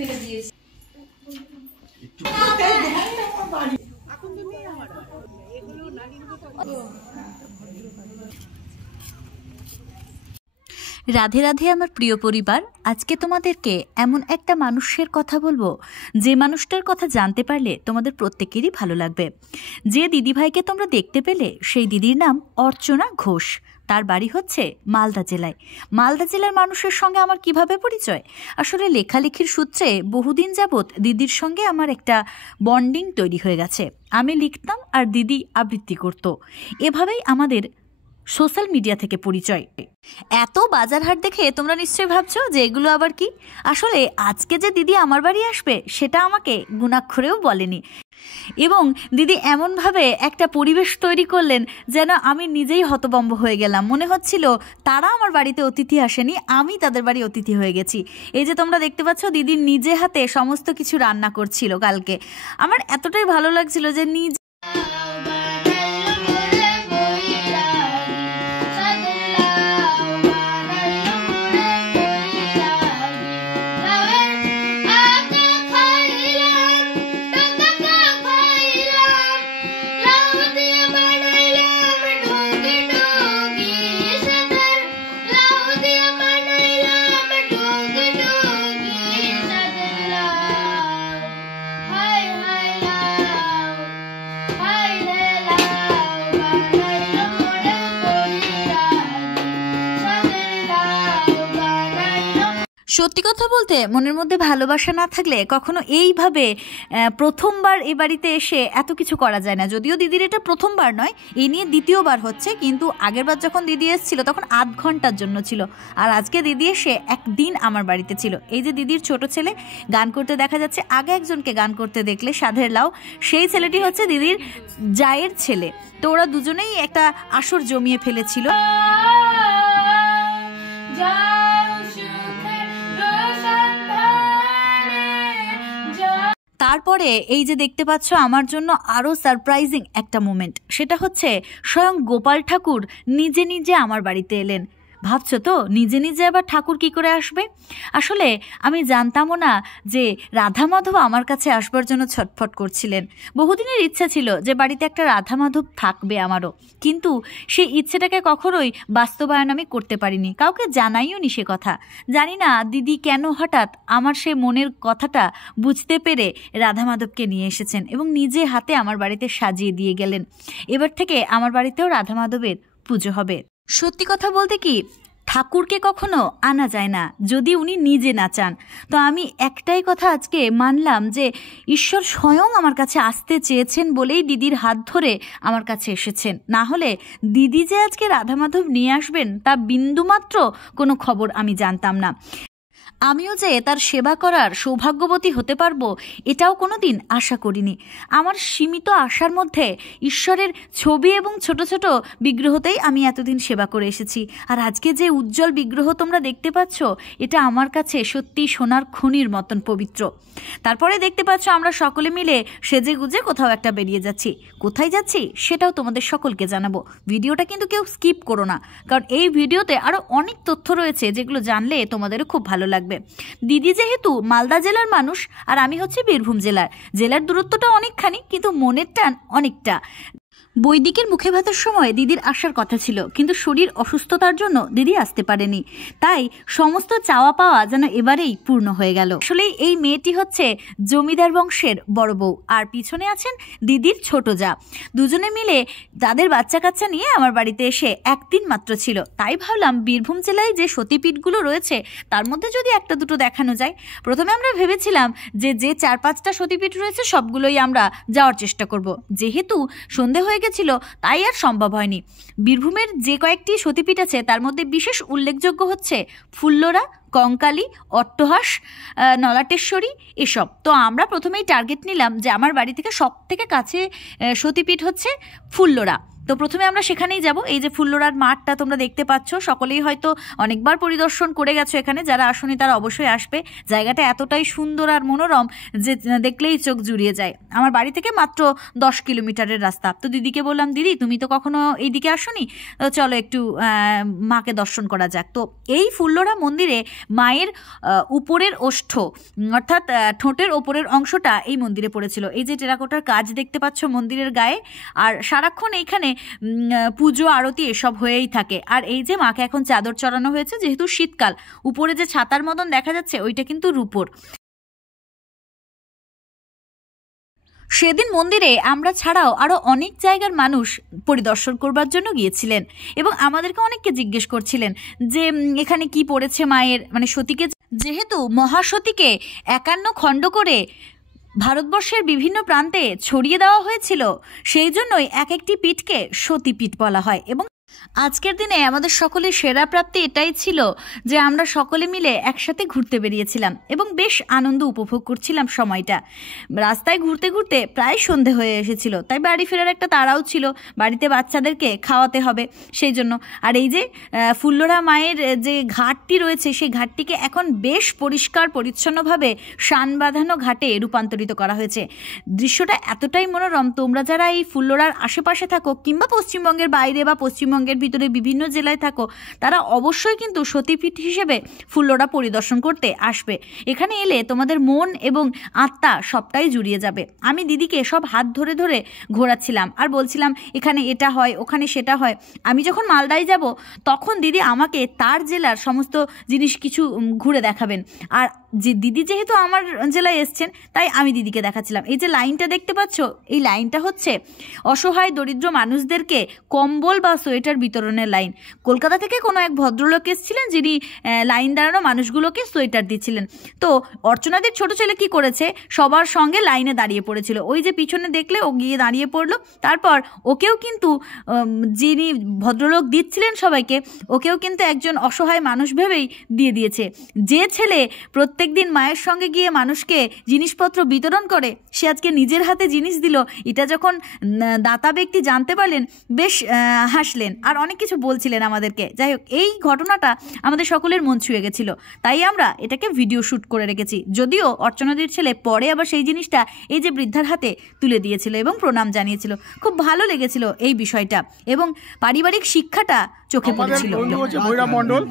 মেরে দিয়েছি। রাধে রাধে আমার প্রিয় পরিবার, আজকে তোমাদেরকে এমন একটা মানুষের কথা বলবো যে মানুষটার কথা জানতে পারলে তোমাদের প্রত্যেকেরই ভালো লাগবে। যে দিদিভাইকে তোমরা দেখতে পেলে সেই দিদির নাম অর্চনা ঘোষ। তার বাড়ি হচ্ছে মালদা জেলায়। মালদা জেলার মানুষের সঙ্গে আমার কিভাবে পরিচয়? আসলে লেখালেখির সূত্রে বহুদিন যাবৎ দিদির সঙ্গে আমার একটা বন্ডিং তৈরি হয়ে গেছে। আমি লিখতাম আর দিদি আবৃত্তি করত। এভাবেই আমাদের সোশ্যাল মিডিয়া থেকে পরিচয়। এত বাজারহাট দেখে তোমরা নিশ্চয়ই ভাবছো যে এগুলো আবার কি। আসলে আজকে যে দিদি আমার বাড়ি আসবে সেটা আমাকে গুণাক্ষরেও বলেনি, এবং দিদি এমনভাবে একটা পরিবেশ তৈরি করলেন যেন আমি নিজেই হতভম্ব হয়ে গেলাম। মনে হচ্ছিল তারা আমার বাড়িতে অতিথি আসেনি, আমি তাদের বাড়ি অতিথি হয়ে গেছি। এই যে তোমরা দেখতে পাচ্ছ দিদি নিজে হাতে সমস্ত কিছু রান্না করছিল কালকে। আমার এতটাই ভালো লাগছিল যে নিজে সত্যি কথা বলতে মনের মধ্যে ভালোবাসা না থাকলে কখনো এইভাবে প্রথমবার এ বাড়িতে এসে এত কিছু করা যায় না। যদিও দিদির এটা প্রথমবার নয়, এই নিয়ে দ্বিতীয়বার হচ্ছে, কিন্তু আগেরবার যখন দিদি এসেছিল তখন আধ ঘন্টার জন্য ছিল, আর আজকে দিদি এসে একদিন আমার বাড়িতে ছিল। এই যে দিদির ছোট ছেলে গান করতে দেখা যাচ্ছে, আগে একজনকে গান করতে দেখলে সাধের লাউ, সেই ছেলেটি হচ্ছে দিদির জায়ের ছেলে। তো ওরা দুজনেই একটা আসর জমিয়ে ফেলেছিল। তারপরে এই যে দেখতে পাচ্ছ আমার জন্য আরও সারপ্রাইজিং একটা মোমেন্ট, সেটা হচ্ছে স্বয়ং গোপাল ঠাকুর নিজে নিজে আমার বাড়িতে এলেন। ভাবছো তো নিজে নিজে আবার ঠাকুর কি করে আসবে? আসলে আমি জানতামও না যে রাধা মাধব আমার কাছে আসবার জন্য ছটফট করছিলেন। বহুদিনের ইচ্ছা ছিল যে বাড়িতে একটা রাধা মাধব থাকবে আমারও, কিন্তু সেই ইচ্ছেটাকে কখনোই বাস্তবায়ন আমি করতে পারিনি, কাউকে জানাইও নি সে কথা। জানি না দিদি কেন হঠাৎ আমার সে মনের কথাটা বুঝতে পেরে রাধা মাধবকে নিয়ে এসেছেন এবং নিজে হাতে আমার বাড়িতে সাজিয়ে দিয়ে গেলেন। এবার থেকে আমার বাড়িতেও রাধা মাধবের পুজো হবে। সত্যি কথা বলতে কি, ঠাকুরকে কখনো আনা যায় না যদি উনি নিজে না চান। তো আমি একটাই কথা আজকে মানলাম যে ঈশ্বর স্বয়ং আমার কাছে আসতে চেয়েছেন বলেই দিদির হাত ধরে আমার কাছে এসেছেন। না হলে দিদি যে আজকে রাধা মাধব নিয়ে আসবেন তা বিন্দুমাত্র কোনো খবর আমি জানতাম না। আমিও যে তার সেবা করার সৌভাগ্যবতী হতে পারবো এটাও কোনো দিন আশা করিনি। আমার সীমিত আশার মধ্যে ঈশ্বরের ছবি এবং ছোট ছোট বিগ্রহতেই আমি এতদিন সেবা করে এসেছি, আর আজকে যে উজ্জ্বল বিগ্রহ তোমরা দেখতে পাচ্ছ এটা আমার কাছে সত্যি সোনার খনির মতন পবিত্র। তারপরে দেখতে পাচ্ছ আমরা সকলে মিলে সেজে গুজে কোথাও একটা বেরিয়ে যাচ্ছি। কোথায় যাচ্ছি সেটাও তোমাদের সকলকে জানাবো। ভিডিওটা কিন্তু কেউ স্কিপ করো না, কারণ এই ভিডিওতে আরও অনেক তথ্য রয়েছে যেগুলো জানলে তোমাদেরও খুব ভালো লাগবে। দিদি যেহেতু মালদা জেলার মানুষ আর আমি হচ্ছে বীরভূম জেলার দূরত্বটা অনেকখানি, কিন্তু মনের টান অনেকটা। বৈদিকের মুখে ভাতের সময় দিদির আসার কথা ছিল, কিন্তু শরীর অসুস্থতার জন্য দিদি আসতে পারেনি। তাই সমস্ত চাওয়া পাওয়া যেন এবারেই পূর্ণ হয়ে গেল। আসলে এই মেয়েটি হচ্ছে জমিদার বংশের বড় বউ, আর পিছনে আছেন দিদির ছোট যা। দুজনে মিলে তাদের বাচ্চা কাচ্চা নিয়ে আমার বাড়িতে এসে একদিন মাত্র ছিল। তাই ভাবলাম বীরভূম জেলায় যে সতীপীঠগুলো রয়েছে তার মধ্যে যদি একটা দুটো দেখানো যায়। প্রথমে আমরা ভেবেছিলাম যে 4-5টা সতীপীঠ রয়েছে সবগুলোই আমরা যাওয়ার চেষ্টা করব। যেহেতু সন্ধে হয়ে গেছিল তাই আর সম্ভব হয়নি। বীরভূমের যে কয়েকটি সতীপীঠ আছে তার মধ্যে বিশেষ উল্লেখযোগ্য হচ্ছে ফুল্লরা, কঙ্কালী, অট্টহাস, নলাটেশ্বরী এসব। তো আমরা প্রথমেই টার্গেট নিলাম যে আমার বাড়ি থেকে সব থেকে কাছে সতীপীঠ হচ্ছে ফুল্লরা। তো প্রথমে আমরা সেখানেই যাব। এই যে ফুল্লরার মাঠটা তোমরা দেখতে পাচ্ছ, সকলেই হয়তো অনেকবার পরিদর্শন করে গেছো এখানে, যারা আসনি তারা অবশ্যই আসবে। জায়গাটা এতটাই সুন্দর আর মনোরম যে দেখলেই চোখ জুড়িয়ে যায়। আমার বাড়ি থেকে মাত্র 10 কিলোমিটারের রাস্তা। তো দিদিকে বললাম, দিদি তুমি তো কখনো এইদিকে আসনি, তো চলো একটু মাকে দর্শন করা যাক। তো এই ফুল্লরা মন্দিরে মায়ের উপরের ওষ্ঠ অর্থাৎ ঠোঁটের ওপরের অংশটা এই মন্দিরে পড়েছিল। এই যে টেরাকোটার কাজ দেখতে পাচ্ছ মন্দিরের গায়ে, আর সারাক্ষণ এইখানে পুজো আরতি এসব হয়েই থাকে। আর এই যে মাকে এখন চাদর চড়ানো হয়েছে, যেহেতু শীতকাল, উপরে যে ছাতার মতন দেখা যাচ্ছে ওইটা কিন্তু রূপোর। সেদিন মন্দিরে আমরা ছাড়াও আরও অনেক জায়গার মানুষ পরিদর্শন করবার জন্য গিয়েছিলেন এবং আমাদেরকে অনেককে জিজ্ঞেস করছিলেন যে এখানে কি পড়েছে মায়ের, মানে সতীকে, যেহেতু মহাসতীকে 51 খণ্ড করে ভারতবর্ষের বিভিন্ন প্রান্তে ছড়িয়ে দেওয়া হয়েছিল, সেই জন্যই এক একটি পীঠকে সতীপীঠ বলা হয়। এবং আজকের দিনে আমাদের সকলের সেরা প্রাপ্তি এটাই ছিল যে আমরা সকলে মিলে একসাথে ঘুরতে বেরিয়েছিলাম এবং বেশ আনন্দ উপভোগ করছিলাম সময়টা। রাস্তায় ঘুরতে ঘুরতে প্রায় সন্ধে হয়ে এসেছিল, তাই বাড়ি ফেরার একটা তাড়াও ছিল, বাড়িতে বাচ্চাদেরকে খাওয়াতে হবে সেই জন্য। আর এই যে ফুল্লরা মায়ের যে ঘাটটি রয়েছে, সেই ঘাটটিকে এখন বেশ পরিষ্কার পরিচ্ছন্নভাবে শান বাঁধানো ঘাটে রূপান্তরিত করা হয়েছে। দৃশ্যটা এতটাই মনোরম, তোমরা যারা এই ফুল্লরার আশেপাশে থাকো কিংবা পশ্চিমবঙ্গের বাইরে বা পশ্চিমবঙ্গের ভিতরে বিভিন্ন জেলায় থাকো, তারা অবশ্যই কিন্তু সতীপীঠ হিসেবে ফুল্লরা পরিদর্শন করতে আসবে। এখানে এলে তোমাদের মন এবং আত্মা সবটাই জুড়িয়ে যাবে। আমি দিদিকে সব হাত ধরে ধরে ঘোরাচ্ছিলাম আর বলছিলাম এখানে এটা হয়, ওখানে সেটা হয়। আমি যখন মালদায় যাব তখন দিদি আমাকে তার জেলার সমস্ত জিনিস কিছু ঘুরে দেখাবেন। আর যে দিদি যেহেতু আমার জেলায় এসছেন, তাই আমি দিদিকে দেখাচ্ছিলাম। এই যে লাইনটা দেখতে পাচ্ছ, এই লাইনটা হচ্ছে অসহায় দরিদ্র মানুষদেরকে কম্বল বা সোয়েটার বিতরণের লাইন। কলকাতা থেকে কোনো এক ভদ্রলোক এসেছিলেন, যিনি লাইন দাঁড়ানো মানুষগুলোকে সোয়েটার দিচ্ছিলেন। তো অর্চনাদের ছোট ছেলে কি করেছে, সবার সঙ্গে লাইনে দাঁড়িয়ে পড়েছিল। ওই যে পিছনে দেখলে ও গিয়ে দাঁড়িয়ে পড়লো, তারপর ওকেও কিন্তু যিনি ভদ্রলোক দিচ্ছিলেন সবাইকে, ওকেও কিন্তু একজন অসহায় মানুষ ভেবেই দিয়ে দিয়েছে। যে ছেলে প্রত্যেক দিন মায়ের সঙ্গে গিয়ে মানুষকে জিনিসপত্র বিতরণ করে, সে আজকে নিজের হাতে জিনিস দিল। এটা যখন দাতা ব্যক্তি জানতে পারলেন, বেশ হাসলেন আর অনেক কিছু বলছিলেন আমাদেরকে। যাই হোক, এই ঘটনাটা আমাদের সকলের মন ছুঁয়ে গেছিল, তাই আমরা এটাকে ভিডিও শ্যুট করে রেখেছি। যদিও অর্চনাদির ছেলে পরে আবার সেই জিনিসটা এই যে বৃদ্ধার হাতে তুলে দিয়েছিল এবং প্রণাম জানিয়েছিল। খুব ভালো লেগেছিল এই বিষয়টা এবং পারিবারিক শিক্ষাটা চোখে পড়েছিল। ভৈরব মণ্ডল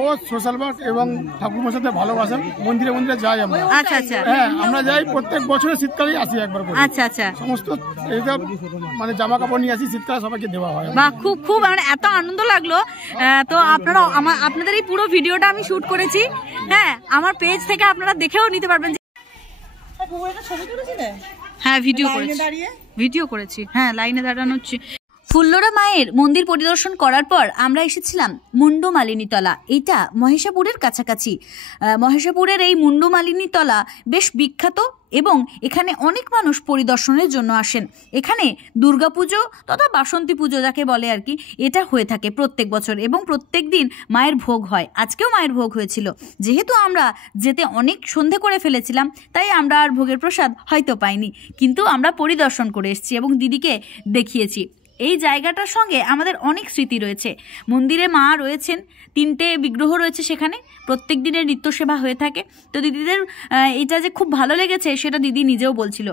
ও সোশ্যাল ওয়ার্ক এবং ঠাকুরমার সাথে ভালোবাসেন, মন্দিরে মন্দিরে যাই আমরা। আচ্ছা আচ্ছা, হ্যাঁ আমরা যাই, প্রত্যেক বছরে শীতকালেই আসি একবার করে। আচ্ছা আচ্ছা, সমস্ত এইটা মানে জামা কাপড় নিয়ে আসি, শীতকালে সবাইকে দেওয়া হয়। বাহ, খুব খুব মানে এত আনন্দ লাগলো। তো আপনারা আপনাদের এই পুরো ভিডিওটা আমি শুট করেছি, হ্যাঁ আমার পেজ থেকে আপনারা দেখেও নিতে পারবেন। হ্যাঁ ভিডিও করেছি, হ্যাঁ লাইনে দাঁড়ানো। ফুল্লরা মায়ের মন্দির পরিদর্শন করার পর আমরা এসেছিলাম মুন্ডমালিনী তলা। এইটা মহেশাপুরের কাছাকাছি। মহেশাপুরের এই মুন্ডমালিনী তলা বেশ বিখ্যাত এবং এখানে অনেক মানুষ পরিদর্শনের জন্য আসেন। এখানে দুর্গাপুজো তথা বাসন্তী পুজো যাকে বলে আর কি, এটা হয়ে থাকে প্রত্যেক বছর এবং প্রত্যেক দিন মায়ের ভোগ হয়। আজকেও মায়ের ভোগ হয়েছিল। যেহেতু আমরা যেতে অনেক সন্ধে করে ফেলেছিলাম, তাই আমরা আর ভোগের প্রসাদ হয়তো পাইনি, কিন্তু আমরা পরিদর্শন করে এসেছি এবং দিদিকে দেখিয়েছি। এই জায়গাটার সঙ্গে আমাদের অনেক স্মৃতি রয়েছে। মন্দিরে মা রয়েছেন, 3টে বিগ্রহ রয়েছে সেখানে, প্রত্যেক দিনের নিত্য সেবা হয়ে থাকে। তো দিদিদের এটা যে খুব ভালো লেগেছে সেটা দিদি নিজেও বলছিল।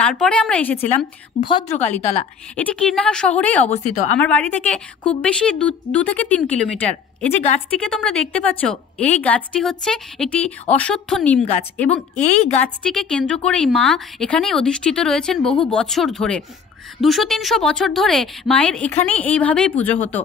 তারপরে আমরা এসেছিলাম ভদ্রকালীতলা। এটি কীর্ণাহার শহরেই অবস্থিত। আমার বাড়ি থেকে খুব বেশি 2 থেকে 3 কিলোমিটার। এই যে গাছটিকে তোমরা দেখতে পাচ্ছ, এই গাছটি হচ্ছে একটি অশ্বত্থ নিম গাছ এবং এই গাছটিকে কেন্দ্র করেই মা এখানেই অধিষ্ঠিত রয়েছেন বহু বছর ধরে। 200-300 বছর ধরে মায়ের এখানেই এইভাবেই পুজো হতো।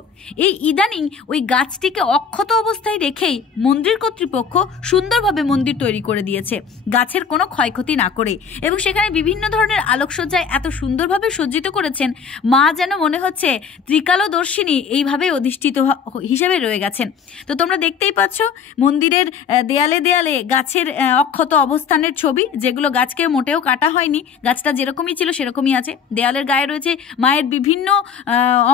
এই ইদানিং ওই গাছটিকে অক্ষত অবস্থায় রেখেই মন্দির কর্তৃপক্ষ সুন্দরভাবে মন্দির তৈরি করে দিয়েছে, গাছের কোনো ক্ষয়ক্ষতি না করে। এবং সেখানে বিভিন্ন ধরনের আলোকসজ্জায় এত সুন্দরভাবে সজ্জিত করেছেন, মা যেন মনে হচ্ছে ত্রিকালদর্শিনী এইভাবে অধিষ্ঠিত হিসেবে রয়ে গেছেন। তো তোমরা দেখতেই পাচ্ছ মন্দিরের দেয়ালে দেয়ালে গাছের অক্ষত অবস্থানের ছবি, যেগুলো গাছকে মোটেও কাটা হয়নি, গাছটা যেরকমই ছিল সেরকমই আছে। দেয়ালের গায়ে রয়েছে মায়ের বিভিন্ন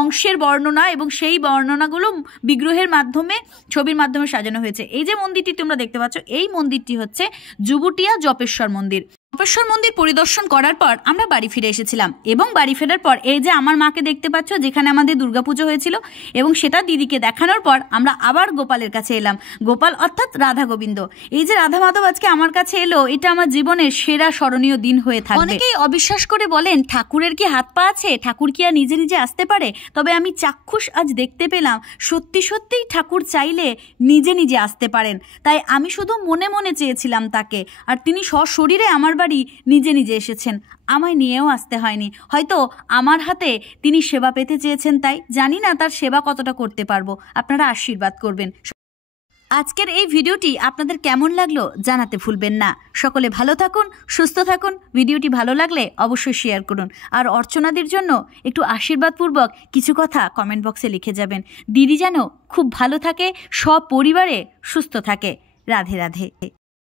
অংশের বর্ণনা এবং সেই বর্ণনাগুলো বিগ্রহের মাধ্যমে, ছবির মাধ্যমে সাজানো হয়েছে। এই যে মন্দিরটি তোমরা দেখতে পাচ্ছ, এই মন্দিরটি হচ্ছে যুবটিয়া জপেশ্বর মন্দির। তপেশ্বর মন্দির পরিদর্শন করার পর আমরা বাড়ি ফিরে এসেছিলাম এবং বাড়ি ফেরার পর এই যে আমার মাকে দেখতে পাচ্ছ যেখানে আমাদের দুর্গাপুজো হয়েছিল এবং সেটা দিদিকে দেখানোর পর আমরা আবার গোপালের কাছে এলাম। গোপাল অর্থাৎ রাধা গোবিন্দ। এই যে রাধা মাধব আজকে আমার কাছে এলো, এটা আমার জীবনের সেরা স্মরণীয় দিন হয়ে থাকবে। অনেকেই অবিশ্বাস করে বলেন ঠাকুরের কি হাত পা আছে, ঠাকুর কি আর নিজে নিজে আসতে পারে? তবে আমি চাক্ষুষ আজ দেখতে পেলাম সত্যি সত্যিই ঠাকুর চাইলে নিজে নিজে আসতে পারেন। তাই আমি শুধু মনে মনে চেয়েছিলাম তাকে, আর তিনি সশরীরে আমার বাড়ি নিজে নিজে এসেছেন। আমায় নিয়েও আসতে হয়নি। হয়তো আমার হাতে তিনি সেবা পেতে চেয়েছেন, তাই জানি না তার সেবা কতটা করতে পারবো। আপনারা আশীর্বাদ করবেন। আজকের এই ভিডিওটি আপনাদের কেমন লাগলো জানাতে ভুলবেন না। সকলে ভালো থাকুন, সুস্থ থাকুন। ভিডিওটি ভালো লাগলে অবশ্যই শেয়ার করুন। আর অর্চনাদির জন্য একটু আশীর্বাদপূর্বক কিছু কথা কমেন্ট বক্সে লিখে যাবেন। দিদি যেন খুব ভালো থাকে, সব পরিবারে সুস্থ থাকে। রাধে রাধে।